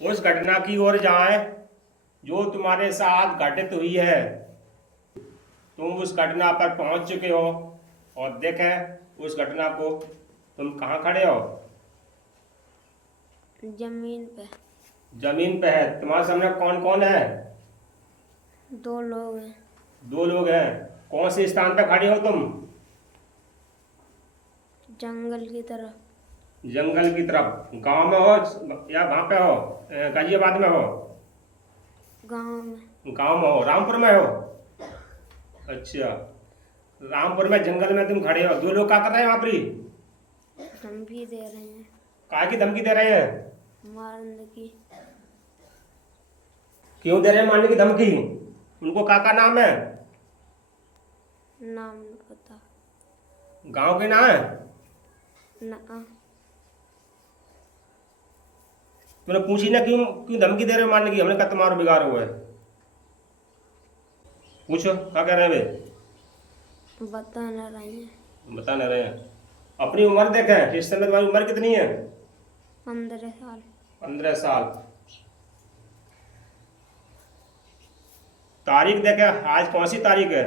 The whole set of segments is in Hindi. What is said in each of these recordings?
उस घटना की ओर जाएं जो तुम्हारे साथ घटित हुई है। तुम उस घटना पर पहुंच चुके हो और देखें उस घटना को। तुम कहाँ खड़े हो? जमीन पे। जमीन पे है। तुम्हारे सामने कौन कौन है? दो लोग हैं। दो लोग हैं। कौन से स्थान पे खड़े हो तुम? जंगल की तरफ। जंगल की तरफ। गांव में हो या कहाँ पे हो? गाजियाबाद में हो? गांव में। गांव में हो। रामपुर में हो? अच्छा। रामपुर में जंगल में तुम खड़े हो। दो लोग क्या कर रहे हैं वहां पर? धमकी दे रहे हैं। काय की धमकी दे रहे हैं? मारने की। क्यों दे रहे हैं मारने की धमकी? उनको का नाम है? नाम नहीं पता। गांव के नाम है? ना। मैंने पूछी ना क्यों क्यों धमकी दे रहे हो मारने की? हमने कहा तुम्हारा बिगाड़ हुआ है। पूछो क्या कह रहे हैं वे? बता ना रहे हैं। बता नहीं रहे हैं। अपनी उम्र देखें। इस समय तुम्हारी उम्र कितनी है? 15 साल। 15 साल। तारीख देखें। आज कौन सी तारीख है?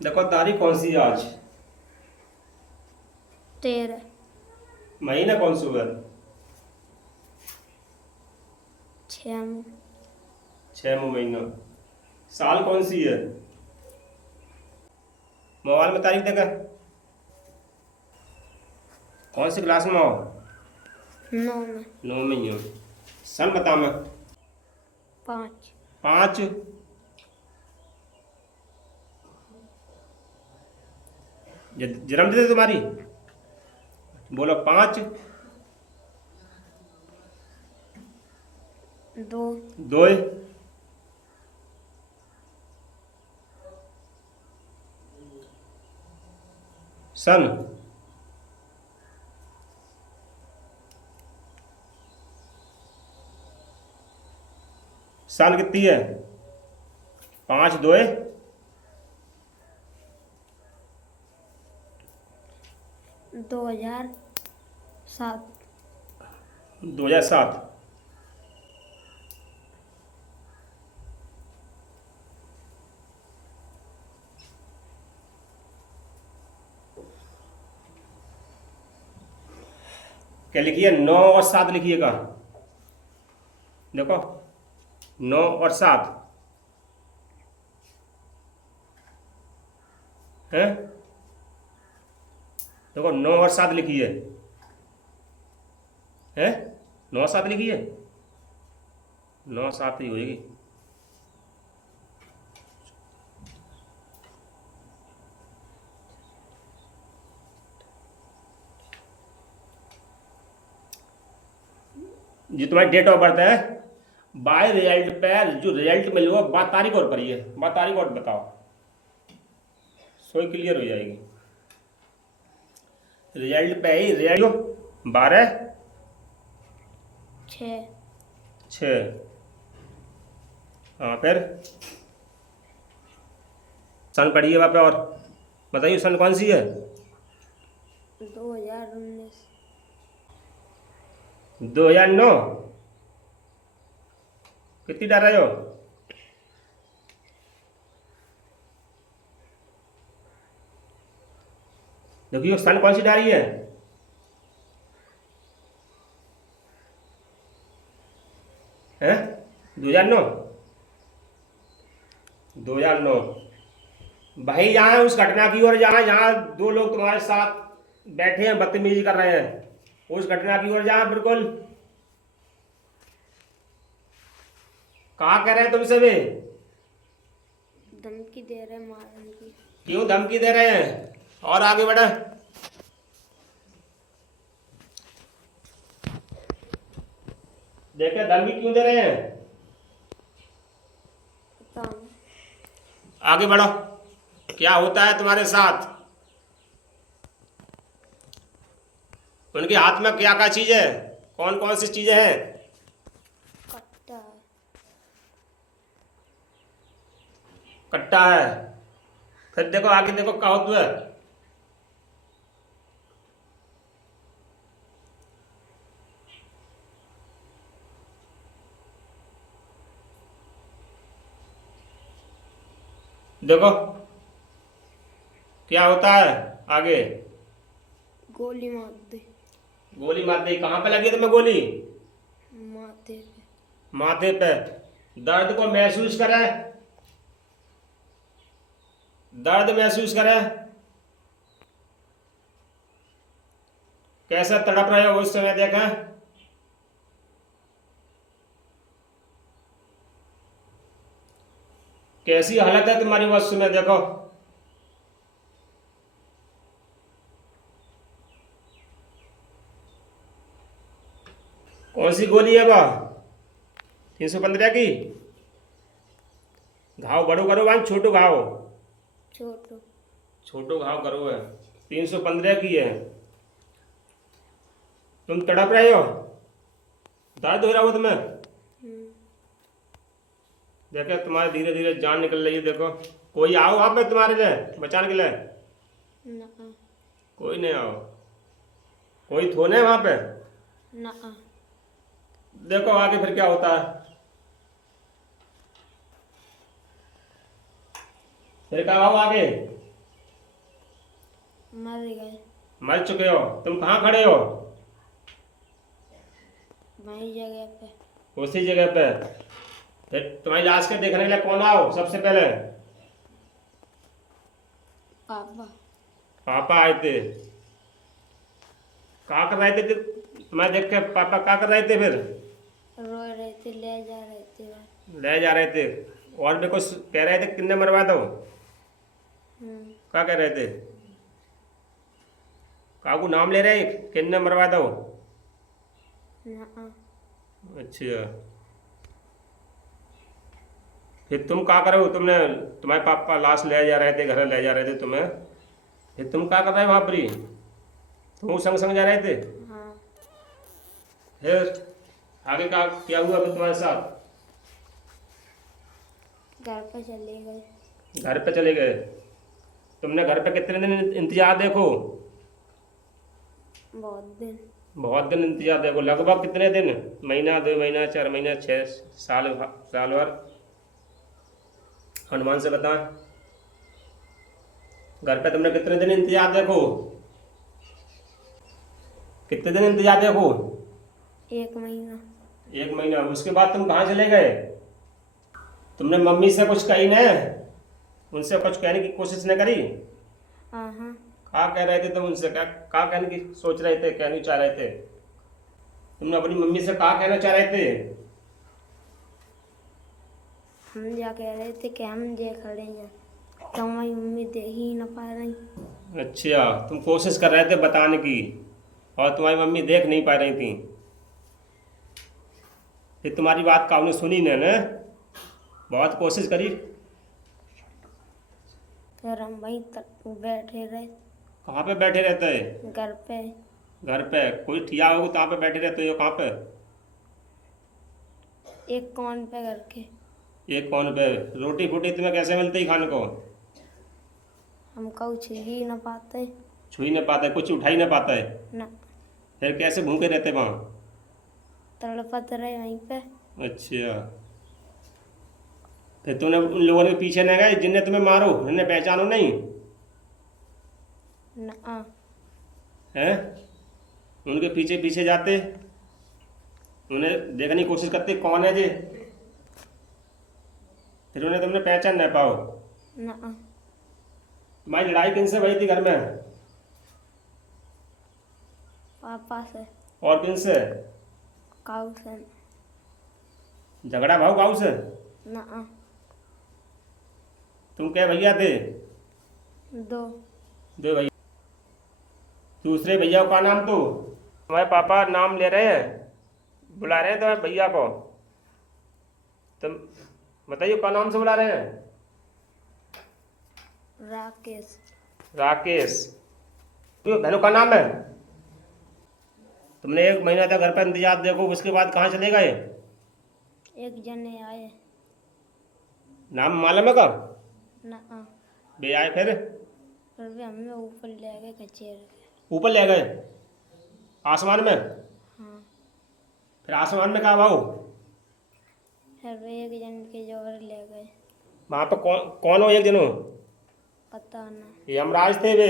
देखो तारीख कौन सी है आज? 13। महीना कौन सा है? 6। 6वां महीना। साल कौन सी है? मोबाइल में तारीख देखें। कौन सी क्लास में हो? 9 में। 9 में ही हो। सन बता मैं। 5। 5। जन्मतिथि तुम्हारी बोलो। 5। 2। 2। सन। साल कितनी है? 5 2 2007। 2007। क्या लिखिए? 9 और 7 लिखिएगा। देखो 9 और 7 है। देखो 9 और 7 लिखिए। है 9 7 लिखिए। 9 7 ही होगी। जी तुम्हारी डेट ऑफ बर्थ है। बाय रिजल्ट पे जो रिजल्ट मिले बात तारीख और करिए। बात तारीख और बताओ। सोई क्लियर हो जाएगी। रिजल्ट पे ही रिजल्ट 12 6। 6। हाँ फिर सन पढ़िए वहाँ पे और बताइए सन कौन सी है? 2019। 2009। कितनी डर रहे हो? देखिए सन कौन सी डाली है? हैं 2009। 2009। भाई यहाँ उस घटना की ओर जहाँ जहाँ दो लोग तुम्हारे साथ बैठे हैं बदतमीजी कर रहे हैं उस घटना की ओर जहाँ बिल्कुल। कहाँ कह रहे हैं तुमसे वे? धमकी दे रहे हैं मारने की। क्यों धमकी दे रहे हैं? और आगे बढ़े। देखे धमकी क्यों दे रहे हैं? पता नहीं। आगे बढ़ो। क्या होता है तुम्हारे साथ? उनके हाथ में क्या क्या चीज है? कौन कौन सी चीजें हैं? कट्टा है। कट्टा है। फिर देखो आगे देखो क्या होता है। देखो क्या होता है आगे। गोली मार दे। गोली मार दी, कहाँ पे लगी तुम्हें गोली? माथे पे। माथे पे। दर्द को महसूस करे, दर्द महसूस करे। कैसा तड़प रहे हो उस समय, देखा? कैसी हालत है तुम्हारी उस समय, देखो। कौन सी गोली है वह? 315 की? घाव बड़ो करो भाई, छोटो घाव? छोटो। छोटो घाव करो है। 315 की है। तुम तड़प रहे हो, दर्द हो रहा हो तुम्हें? देखो तुम्हारे धीरे धीरे जान निकल रही है, देखो। कोई आओ वहां पे तुम्हारे लिए बचाने के लिए? ना। कोई नहीं आओ। कोई थोने वहां पे? ना। देखो आगे फिर क्या होता है। फिर क्या आओ आगे? मर गए। मर चुके हो? तुम कहाँ खड़े हो? वही जगह पे। उसी जगह पे। फिर तुम्हारी लाश के देखने के लिए कौन आओ सबसे पहले? पापा। पापा आए थे। क्या कर रहे थे तुम्हें देख के? पापा क्या कर रहे थे फिर? रो रहे थे, ले जा रहे थे। ले जा रहे थे। और भी कुछ कह रहे थे, कितने मरवा दो? क्या कह रहे थे? काकू नाम ले रहे, कितने मरवा दो? ना। अच्छा। फिर तुम क्या करो? तुमने, तुम्हारे पापा लाश ले जा रहे थे, घर ले जा रहे थे तुम्हें, फिर तुम क्या कर रहे वहां पर ही? तुम संग संग जा रहे थे? हाँ। फिर आगे का क्या हुआ फिर तुम्हारे साथ? घर पे चले गए। घर पे चले गए? तुमने घर पे कितने दिन इंतजार देखो? बहुत दिन। बहुत दिन इंतजार देखो। लगभग कितने दिन? महीना, 2 महीना, 4 महीना, 6 साल, साल भर? अनुमान से बताएं। घर पे तुमने कितने दिन इंतजार देखो? कितने दिन इंतजार देखो? 1 महीना। 1 महीना। उसके बाद तुम कहाँ चले गए? तुमने मम्मी से कुछ कही न? उनसे कुछ कहने की कोशिश न करी? हाँ। क्या कह रहे थे तुम उनसे? क्या क्या कहने की सोच रहे थे, कहना चाह रहे थे? तुमने अपनी मम्मी से क्या कहना चाह रहे थे? हम जा कह रहे थे कि हम जे खड़े हैं, तो हमारी मम्मी देख ही ना पा रही। अच्छा, तुम कोशिश कर रहे थे बताने की और तुम्हारी मम्मी देख नहीं पा रही थी। फिर तुम्हारी बात काऊ ने सुनी न? बहुत कोशिश करी। फिर हम वहीं तक बैठे रहे। कहाँ पे बैठे रहते हैं? घर पे। घर पे? कोई ठिया होगा कहाँ पे बैठे रहते हो? कहाँ पे? एक कौन पे घर के। एक कौन पे? रोटी फूटी तुम्हें कैसे मिलती है खाने को? हम कऊ छू ही ना पाते। छू ही नहीं पाता है, कुछ उठा ही नहीं पाता है? ना। फिर कैसे भूखे रहते वहाँ? तड़पत रहे वहीं पे। अच्छा। फिर तुमने उन लोगों के पीछे न गए जिनने तुम्हें मारो, उन्हें पहचानो नहीं? ना। हैं? उनके पीछे पीछे जाते, उन्हें देखने की कोशिश करते कौन है जे, फिर उन्हें तुमने पहचान नहीं पाओ? ना। तुम्हारी लड़ाई किनसे हुई थी घर में? पापा से। और किनसे? काऊ से। झगड़ा भाव काऊ से? ना। तुम क्या भैया थे? 2। 2 भैया। दूसरे भैया का नाम? तो तुम्हारे पापा नाम ले रहे हैं, बुला रहे हैं तुम्हारे भैया को, तुम बताइए क्या नाम से बुला रहे हैं? राकेश। राकेश। क्यों, बहनों का नाम है? तुमने 1 महीना तक घर पर इंतजार देखो, उसके बाद कहाँ चले गए? एक जने आए। नाम मालूम है का? ना। बे आए फिर भी हमें ऊपर ले गए कचेर के। ऊपर ले गए? आसमान में? हाँ। फिर आसमान में कहाँ भाऊ? फिर भी एक जन के जोर ले गए। वहाँ पे कौन हो एक जन हो? पता नहीं। ये यमराज थे वे।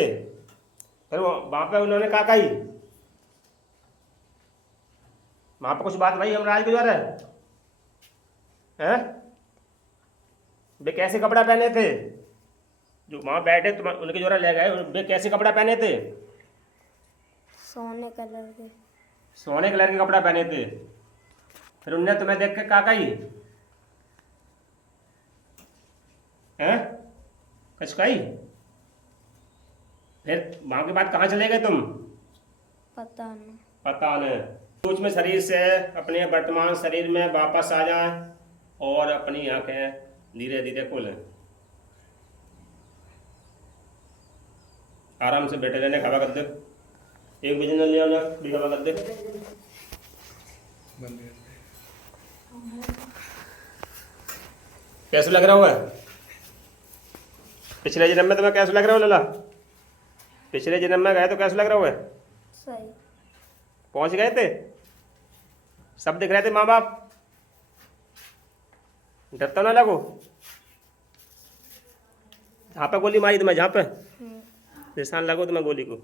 फिर वहाँ पे उन्होंने क्या कही? वहाँ पे कुछ बात भाई यमराज के द्वारा हैं? वे कैसे कपड़ा पहने थे जो वहाँ बैठे तुम उनके द्वारा ले गए? वे कैसे कपड़ा पहने थे? सोने कलर के। सोने कलर के कपड़ा पहने थे। फिर उनने तुम्हें देख के क्या कही हैं? कुछ कही? फिर वहाँ के बाद कहाँ चले गए तुम? पता नहीं। पता नहीं। सूक्ष्म शरीर से अपने वर्तमान शरीर में वापस आ जाए और अपनी आंखें धीरे धीरे खोलें। आराम से बैठे रहने, खबा कर दे। एक बजे न ले आना, भी खबा कर दे। कैसा लग रहा हुआ है? पिछले जन्म में तुम्हें कैसा लग रहा हो लला? पिछले जन्म में गए तो कैसा लग रहा हुआ है? सही। पहुंच गए थे? सब दिख रहे थे माँ बाप? डरता ना लगो? जहाँ पे गोली मारी तुम्हें, जहाँ पे निशान लगो तुम्हें गोली को,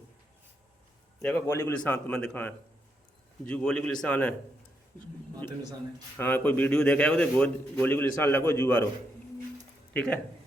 देखो गोली को निशान तुम्हें दिखाएं, जो गोली को निशान है। निशान है। हाँ, कोई वीडियो देखा है तो गोली को निशान लगो, जुआ रो, ठीक है।